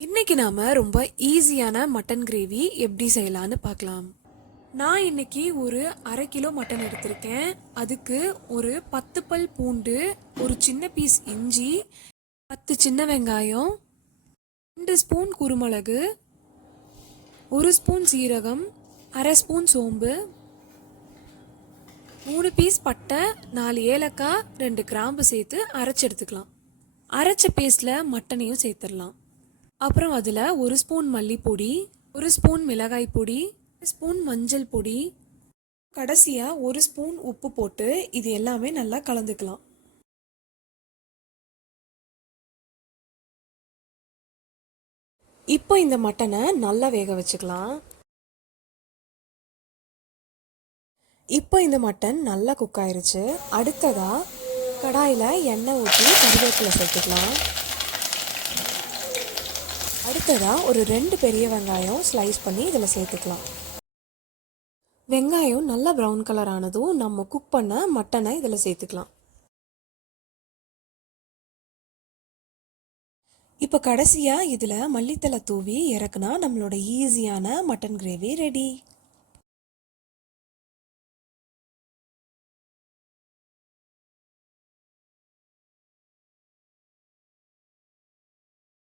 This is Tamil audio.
இன்னைக்கு நாம ரொம்ப ஈஸியான மட்டன் கிரேவி எப்படி செய்யலான்னு பார்க்கலாம். நான் இன்னைக்கு ஒரு 1/2 கிலோ மட்டன் எடுத்திருக்கேன். அதுக்கு ஒரு 10 பல் பூண்டு, ஒரு சின்ன பீஸ் இஞ்சி, 10 சின்ன வெங்காயம், 2 ஸ்பூன் குருமிளகு, 1 ஸ்பூன் சீரகம், 1/2 ஸ்பூன் சோம்பு, 3 பீஸ் பட்டை, 4 ஏலக்காய், 2 கிராம்பு சேர்த்து அரைச்சு எடுத்துக்கலாம். அரைச்ச பேஸ்ட்ல மட்டனையும் சேர்த்துடலாம். அப்புறம் அதில் 1 ஸ்பூன் மல்லிப்பொடி, 1 ஸ்பூன் மிளகாய் பொடி, 1 ஸ்பூன் மஞ்சள் பொடி, கடைசியாக 1 ஸ்பூன் உப்பு போட்டு இது எல்லாமே நல்லா கலந்துக்கலாம். இப்போ இந்த மட்டனை நல்லா வேக வச்சுக்கலாம். இப்போ இந்த மட்டன் நல்லா குக் ஆயிருச்சு. அடுத்ததாக கடாயில் எண்ணெய் ஊற்றி கருவேப்பிலை சேர்த்துக்கலாம். அடுத்ததாக ஒரு 2 பெரிய வெங்காயம் ஸ்லைஸ் பண்ணி இதில் சேர்த்துக்கலாம். வெங்காயம் நல்லா ப்ரௌன் கலர் ஆனதும் நம்ம குக் பண்ண மட்டனை இதில் சேர்த்துக்கலாம். இப்போ கடைசியாக இதில் மல்லித்தலை தூவி இறக்குனா நம்மளோட ஈஸியான மட்டன் கிரேவி ரெடி.